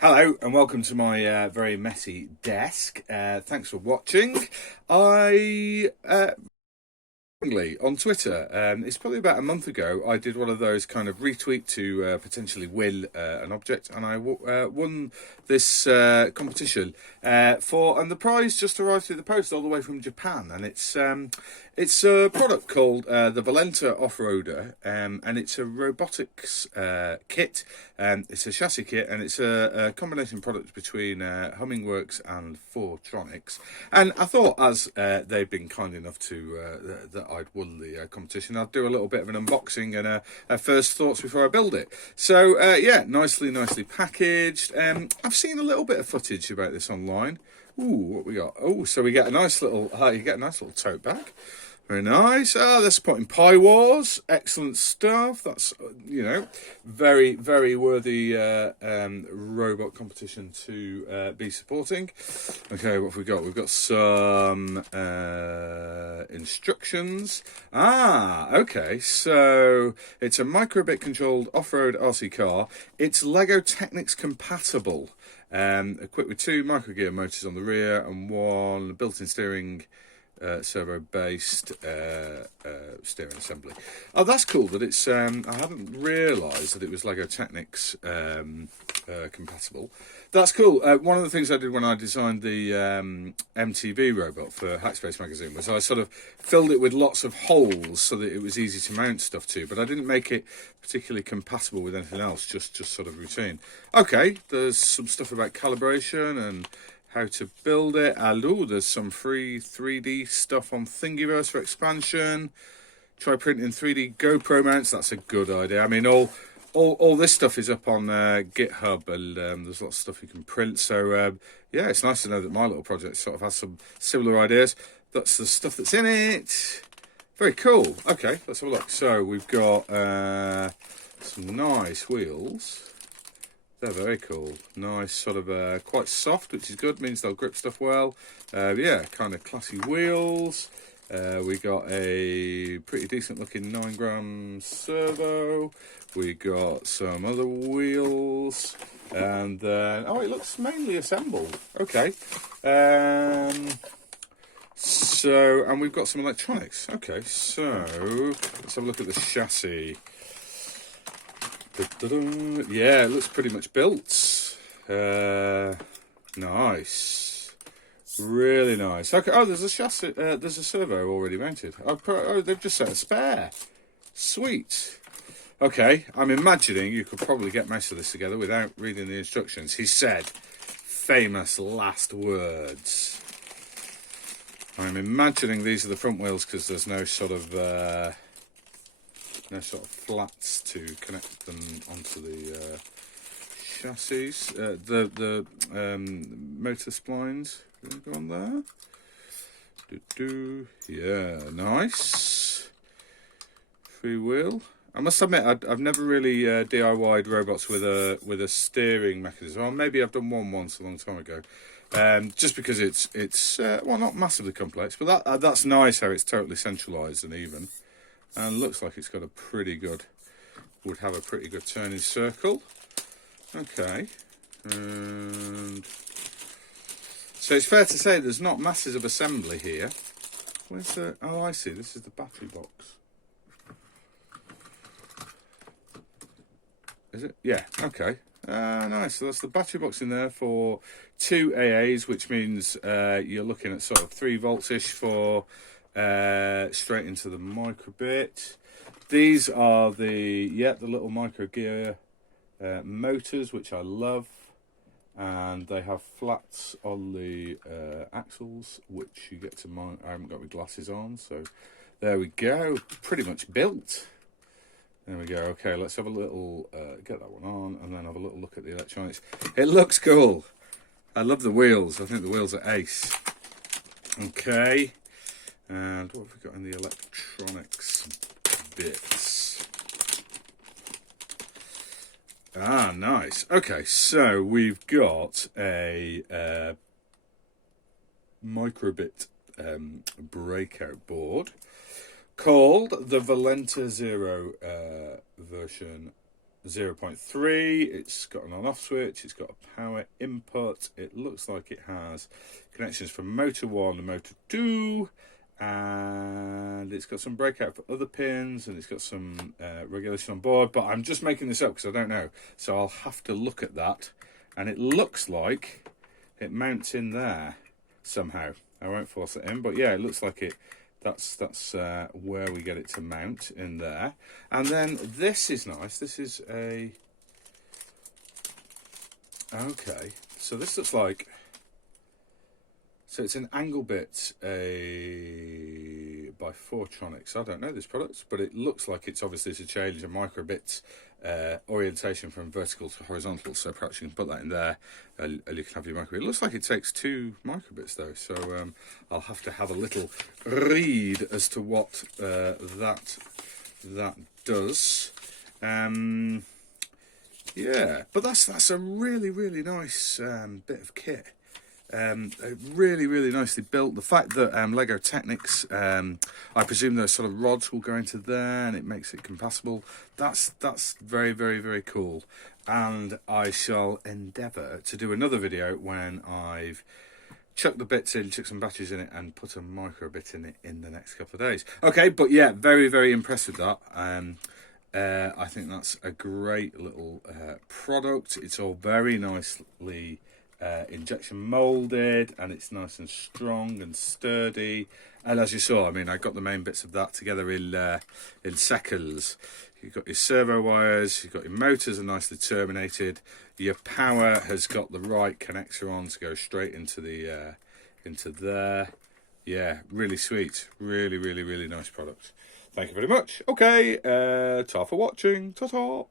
Hello and welcome to my very messy desk. Thanks for watching. I on Twitter, it's probably about a month ago, I did one of those kind of retweet to potentially win an object, and I won this competition and the prize just arrived through the post all the way from Japan, and it's a product called the Valenta Off Roader, and it's a robotics kit. It's a chassis kit, and it's a combination product between Hummingworks and Fortronics. And I thought, as they've been kind enough to that I'd won the competition, I'd do a little bit of an unboxing and first thoughts before I build it. So yeah, nicely packaged. I've seen a little bit of footage about this online. Ooh, what we got? Oh, so we get a nice little you get a nice little tote bag. Very nice. Let's put in Pie Wars. Excellent stuff. That's, very, very worthy robot competition to be supporting. Okay, what have we got? We've got some instructions. Okay. So it's a microbit controlled off-road RC car. It's Lego Technics compatible. Equipped with 2 microgear motors on the rear and 1 built-in steering servo-based steering assembly. Oh, that's cool that it's I hadn't realised that it was Lego Technics compatible. That's cool. One of the things I did when I designed the MTV robot for Hackspace magazine was I sort of filled it with lots of holes so that it was easy to mount stuff to, but I didn't make it particularly compatible with anything else, just sort of routine. Okay, there's some stuff about calibration and how to build it. There's some free 3D stuff on Thingiverse for expansion. Try printing 3D GoPro mounts. That's a good idea. I mean, all this stuff is up on GitHub, and there's lots of stuff you can print. So yeah, it's nice to know that my little project sort of has some similar ideas. That's the stuff that's in it. Very cool. Okay, let's have a look. So we've got some nice wheels. They're very cool. Nice, sort of quite soft, which is good, means they'll grip stuff well. Yeah, kind of classy wheels. We got a pretty decent looking 9-gram servo. We got some other wheels. And then, it looks mainly assembled. Okay. And we've got some electronics. Okay, so let's have a look at the chassis. Yeah, it looks pretty much built. Nice, really nice. Okay. Oh, there's a chassis. There's a servo already mounted. They've just set a spare. Sweet. Okay, I'm imagining you could probably get most of this together without reading the instructions. He said, famous last words. I'm imagining these are the front wheels because there's no sort of flats to connect them onto the chassis. The motor splines go on there. Yeah, nice. Free wheel. I must admit, I've never really DIY'd robots with a steering mechanism. Well, maybe I've done one once a long time ago. Just because it's not massively complex, but that's nice how it's totally centralised and even. And looks like it's got would have a pretty good turning circle. Okay. And so it's fair to say there's not masses of assembly here. Where's the... Oh, I see. This is the battery box. Is it? Yeah. Okay. Nice. So that's the battery box in there for 2 AAs, which means you're looking at sort of 3 volts-ish for... straight into the microbit. These are the little micro gear motors, which I love, and they have flats on the axles, which you get to mount. I haven't got my glasses on, so there we go. Pretty much built. There we go. Okay, let's have a little get that one on, and then have a little look at the electronics. It looks cool. I love the wheels. I think the wheels are ace. Okay. And what have we got in the electronics bits? Nice. Okay, so we've got a microbit breakout board called the Valenta Zero version 0.3. It's got an on-off switch, it's got a power input, it looks like it has connections from motor 1 and motor 2, and it's got some breakout for other pins, and it's got some regulation on board, but I'm just making this up because I don't know, so I'll have to look at that. And it looks like it mounts in there somehow. I won't force it in, but yeah, it looks like it. That's where we get it to mount, in there. And then this is nice. This is a... Okay, so this looks like... So it's an angle bit by Fortronics. I don't know this product, but it looks like it's obviously to change a microbit orientation from vertical to horizontal. So perhaps you can put that in there, and you can have your microbit. It looks like it takes 2 microbits though, so I'll have to have a little read as to what that does. Yeah, but that's a really nice bit of kit. Really nicely built. The fact that Lego Technics, I presume those sort of rods will go into there and it makes it compatible, that's very cool. And I shall endeavour to do another video when I've chucked the bits in, chuck some batteries in it, and put a micro bit in it in the next couple of days. Okay, but yeah, very impressed with that. I think that's a great little product. It's all very nicely injection molded, and it's nice and strong and sturdy. And as you saw, I mean, I got the main bits of that together in seconds. You've got your servo wires, you've got your motors are nicely terminated, your power has got the right connector on to go straight into the into there. Yeah, really sweet, really nice product. Thank you very much. Okay, ta for watching. Ta-ta.